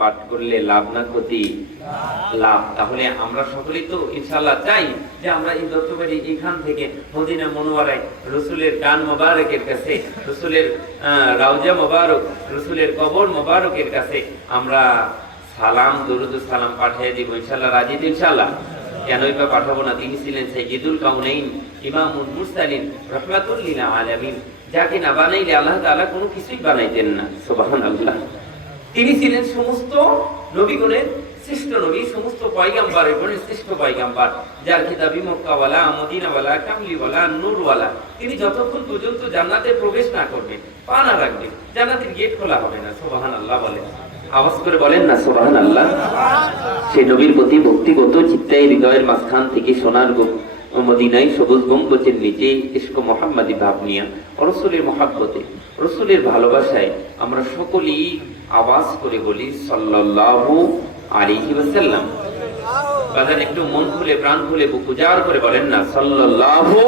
পাঠ করলে লাভ না ক্ষতি, লাভ। তাহলে আমরা সকলেই তো ইনশাল্লাহ চাই যে আমরা এই এখান থেকে মদিনা মনোয়ারায় রসুলের গান মোবারকের কাছে, রসুলের রাউজা মোবারক, রসুলের কবর মোবারকের কাছে আমরা সালাম, দরুদ সালাম পাঠিয়ে দিব। ইনশাল্লাহ ইনশাল্লাহ বা পাঠাবো না? তিনি ছিলেন সাইয়্যিদুল কাউনাইন রহমাতুল আলামিন। যাকে না বানাইলে আল্লাহ তাআলা কোনো কিছুই বানাইতেন না। তিনি ছিলেন সমস্ত নবীগণের শ্রেষ্ঠ নবী, সমস্ত পয়গাম্বারের গণের শ্রেষ্ঠ পয়গাম্বার, যার কিতাবি মক্কাওয়ালা, মদিনাওয়ালা, কামলিওয়ালা, নূরওয়ালা। তিনি যতক্ষণ পর্যন্ত জান্নাতে প্রবেশ না করবেন পা না রাখবেন জান্নাতের গেট খোলা হবে না সোবাহান আল্লাহ বলে। আওয়াজ করে বলেন না সোবাহান আল্লাহ সেই নবীর প্রতি ভক্তিগত চিত্তাই হৃদয়ের মাঝখান থেকে সোনার গো- মদিনায় সবুজ গম্বুজের নিচে ইস্ক মোহাম্মদী ভাব নিয়া রসুলের মহাব্বতে, রসুলের ভালোবাসায় আমরা সকলেই আওয়াজ করে বলি সাল্লাল্লাহু আলাইহি ওয়াসাল্লাম। বাজার একটু মন খুলে, প্রাণ খুলে, বুক উজাড় করে বলেন না, সাল্লাল্লাহু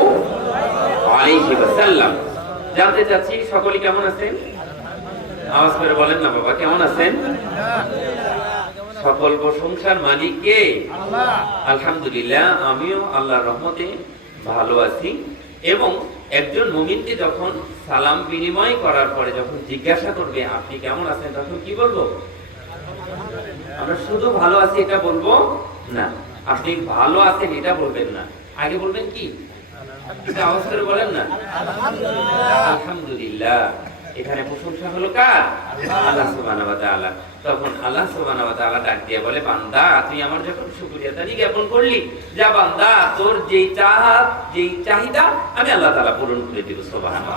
আলাইহি ওয়াসাল্লাম। জানতে চাচ্ছি, সকলে কেমন আছেন? আওয়াজ করে বলেন না, বাবা, কেমন আছেন? সকল প্রশংসার মালিক কে? আলহামদুলিল্লাহ আমিও আল্লাহর রহমতে ভালো আছি। এবং একজন মুমিনকে যখন সালাম বিনিময় করার পরে যখন জিজ্ঞাসা করবে আপনি কেমন আছেন? তখন কি বলব? আমরা শুধু ভালো আছি এটা বলব না। আপনি ভালো আছেন এটা বলবেন না। আগে বলবেন কি? এটা আওয়াজ করে বলেন না। আলহামদুলিল্লাহ। এখানে প্রশংসা হলো কার? আল্লাহ সুবহানাহু ওয়া তখন আল্লাহ সুবহানাহু ওয়া তাআলা ডাক দিয়ে বলে, বান্দা, তুই আমার যখন শুকরিয়া তানি জ্ঞাপন করলি, যা বান্দা, তোর যেই চাহাত যেই চাহিদা, আমি আল্লাহ তাআলা পূরণ করে দিব সুবহানাল্লাহ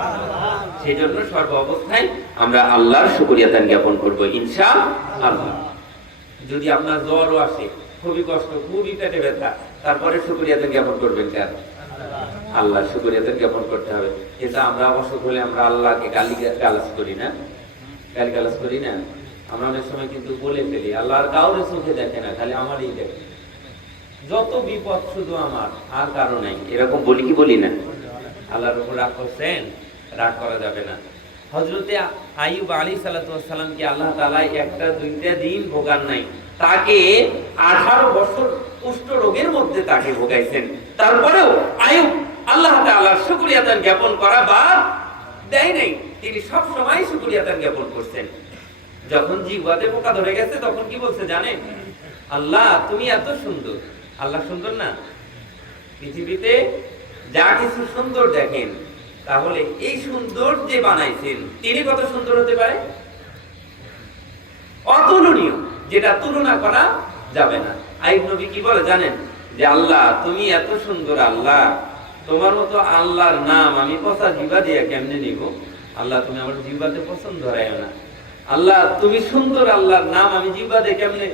সেই জন্য সর্ব অবস্থায় আমরা আল্লাহর শুকরিয়া তান জ্ঞাপন করব, ইনশাআল্লাহ। যদি আপনার জ্বরও আসে, খুবই কষ্ট, খুবই পেটে ব্যথা, তারপরে শুকরিয়া তান জ্ঞাপন করবেন কেন? আল্লাহ শুকরিয়াতে জ্ঞাপন করতে হবে। কিন্তু আমরা অবসর হলে আমরা আল্লাহকে গালি গালাজ করি না। গালি গালাজ করি না। আমরা অনেক সময় কিন্তু বলে ফেলি, আল্লাহর কাউরে চোখে দেখে না, খালি আমারই দেখে। যত বিপদ শুধু আমার, আর কারও নাই। এরকম বলি কি বলি না? আল্লাহর উপর রাগ করছেন? রাগ করা যাবে না। হজরতে আইব আলী সালাতামকে আল্লাহ তালা একটা দুইটা দিন ভোগান নাই? তাকে আঠারো বছর কুষ্ঠ রোগের মধ্যে তাকে ভোগাইছেন। তারপরেও আয়ুব আল্লাহ তাআলার শুকরিয়া তান জ্ঞাপন করা বা দেয় নাই, তিনি সব সময় শুকরিয়া তান জ্ঞাপন করছেন। যখন জিহ্বাতে পোকা ধরে গেছে, তখন কি বলছে জানেন? আল্লাহ, তুমি এত সুন্দর। আল্লাহ সুন্দর না? পৃথিবীতে যা কিছু সুন্দর দেখেন, তাহলে এই সুন্দর যে বানাইছেন, তিনি কত সুন্দর হতে পারে? অতুলনীয়, যেটা তুলনা করা যাবে না। আইব নবী কি বলে জানেন? যে আল্লাহ, তুমি এত সুন্দর আল্লাহ। তোমার মতো আল্লাহর নাম আমি পচা জিবা দিয়ে কেমনে নিব? আল্লাহ, তুমি আমার জিবাতে পছন্দ ধরাইও না। আল্লাহ, তুমি সুন্দর আল্লাহর নাম আমি জিবাতে কেমনে?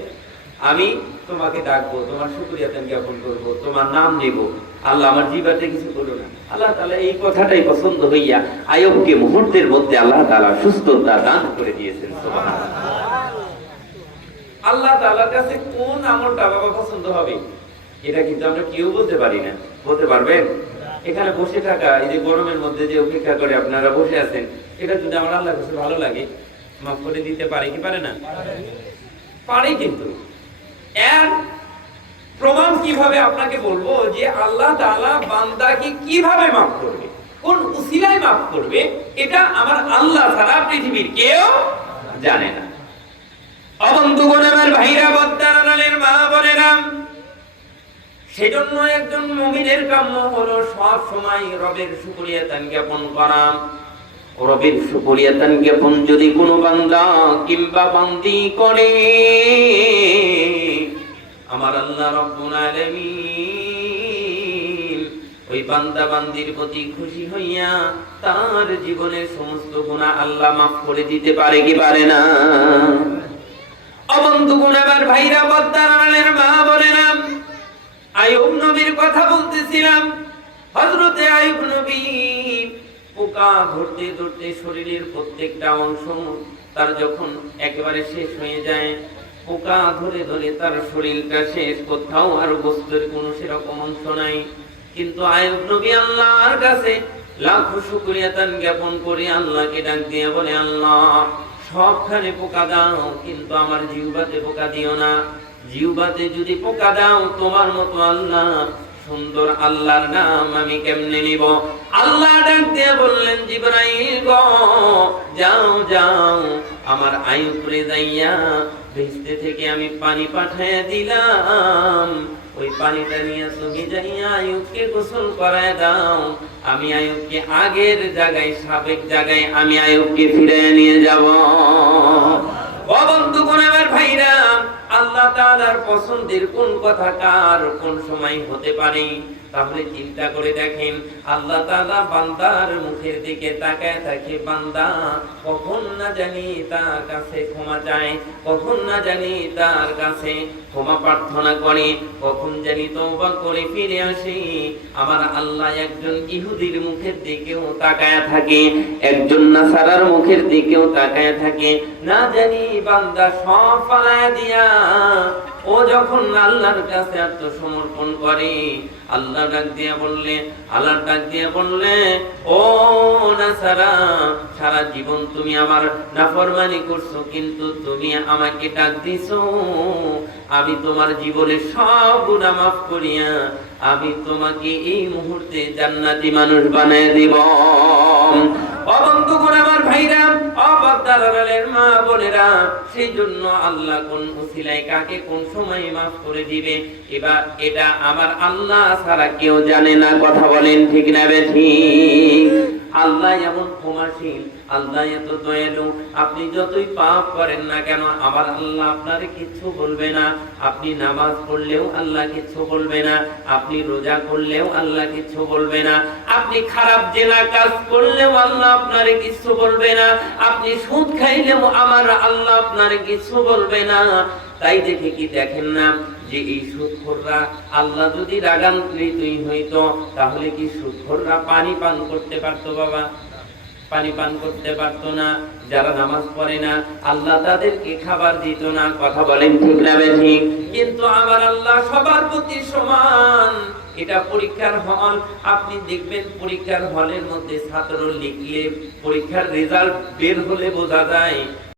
আমি তোমাকে ডাকবো, তোমার শুক্রিয়া জ্ঞাপন করব, তোমার নাম নেব। আল্লাহ, আমার জিবাতে কিছু করো না। আল্লাহ তাআলা এই কথাটাই পছন্দ হইয়া আয়বকে মুহূর্তের মধ্যে আল্লাহ তাআলা সুস্থতা দান করে দিয়েছেন আল্লাহ তাআলার কাছে কোন আমলটা বাবা পছন্দ হবে? এটা কিন্তু আমরা কেউ বলতে পারি না। বলতে পারবেন? এখানে বসে থাকা, এই যে গরমের মধ্যে যে অপেক্ষা করে আপনারা বসে আছেন, এটা যদি আমার আল্লাহ কাছে ভালো লাগে, মাফ করে দিতে পারে কি পারে না? পারে কিন্তু। এর প্রমাণ কীভাবে আপনাকে বলব যে আল্লাহ তাআলা বান্দাকে কীভাবে মাফ করবে? কোন উসিলায় মাফ করবে? এটা আমার আল্লাহ ছাড়া পৃথিবীর কেউ জানে না। অবন্ধুগণ আমার ভাইরা বদ্দারালের মা বোনেরা সেজন্য একজন মুমিনের কাম্য হলো সব সময় রবের শুকরিয়া তান জ্ঞাপন করা। রবের শুকরিয়া তান জ্ঞাপন যদি কোনো বান্দা কিংবা বান্দি করে, আমার আল্লাহ রব্বুল আলামিন ওই বান্দা বান্দির প্রতি খুশি হইয়া তার জীবনের সমস্ত গুনাহ আল্লাহ মাফ করে দিতে পারে কি পারে না? অবন্ধু গুণাবার ভাইরা বদ্দারালের মা বলে না আয়ুব নবীর কথা বলতেছিলাম। হজরতে আয়ুব নবী পোকা ধরতে ধরতে শরীরের প্রত্যেকটা অংশ তার যখন একেবারে শেষ হয়ে যায়, পোকা ধরে ধরে তার শরীরটা শেষ, কোথাও আর বস্তুর কোনো সেরকম অংশ নাই। কিন্তু আয়ুব নবী আল্লাহর কাছে লাখো শুকরিয়া তান জ্ঞাপন করে আল্লাহকে ডাক দিয়ে বলে, আল্লাহ, সবখানে পোকা দাও, কিন্তু আমার জিহ্বাতে পোকা দিও না। জিহ্বাতে যদি পোকা দাও, তোমার মতো আল্লাহ, সুন্দর আল্লাহর নাম আমি কেমনে নিব? আল্লাহ ডাক দিয়ে বললেন, জিব্রাইল গো, যাও যাও, আমার আয়ুপরে যাইয়া ভিজতে থেকে আমি পানি পাঠাইয়া দিলাম। ওই পানিটা নিয়ে তুমি যাইয়া আয়ুবকে গোসল করায় দাও। আমি আয়ুবকে আগের জায়গায়, সাবেক জায়গায় আমি আয়ুবকে ফিরে নিয়ে যাব। আল্লাহ তাআলার পছন্দের কোন কথা কার কোন সময় হতে পারে? তাহলে চিন্তা করে দেখেন, আল্লাহ তাআলা বান্দার মুখের দিকে তাকায় থাকে, বান্দা কখন না জানি তার কাছে ক্ষমা চায়, কখন না জানি তার কাছে ক্ষমা প্রার্থনা করে, কখন জানি তওবা করে ফিরে আসি। আমার আল্লাহ একজন ইহুদির মুখের দিকেও তাকায় থাকে, একজন নাসারার মুখের দিকেও তাকায় থাকে। না জানি বান্দা সব দিয়া ও যখন আল্লাহর কাছে আত্মসমর্পণ করে আল্লাহ ডাক দিয়া বললে আল্লাহ ডাক দিয়া বললে, ও না সারা সারা জীবন তুমি আমার নাফরমানি করছ, কিন্তু তুমি আমাকে ডাক দিছো। আমি তোমার জীবনে সব গুনাহ মাফ করিয়া, আমি তোমাকে এই মুহূর্তে জান্নাতি মানুষ বানায় দিব। অবন্ধুগণ আমার ভাইরা মা বোনেরা সেই জন্য আল্লাহ কোন কাকে কোন সময় মাফ করে দিবে? এবার এটা আমার আল্লাহ ছাড়া কেউ জানে না, কথা বলেন ঠিক না আল্লাহ এমন ক্ষমাশীল, আল্লাহ এত দয়ালু, আপনি যতই পাপ করেন না কেন, আমার আল্লাহ আপনারে কিচ্ছু বলবে না। আপনি নামাজ পড়লেও আল্লাহ কিচ্ছু বলবে না, আপনি রোজা করলেও আল্লাহ কিচ্ছু বলবে না, আপনি খারাপ জেনা কাজ করলেও আল্লাহ আপনারে কিচ্ছু বলবে না আপনি সুদ খাইলেও আমার আল্লাহ আপনারে কিছু বলবে না। তাই দেখে কি দেখেন না যে এই সুদখোররা আল্লাহ যদি রাগান্বিতই হইতো, তাহলে কি সুদখোররা পানি পান করতে পারতো বাবা? পানি পান করতে পারতো না, যারা নামাজ পড়ে না, আল্লাহ তাদেরকে খাবার দিত না। কথা বলেন ঠিক না ঠিক? কিন্তু আমার আল্লাহ সবার প্রতি সমান। এটা পরীক্ষার হল। আপনি দেখবেন পরীক্ষার হলের মধ্যে ছাত্র লিখলে পরীক্ষার রেজাল্ট বের হলে বোঝা যায়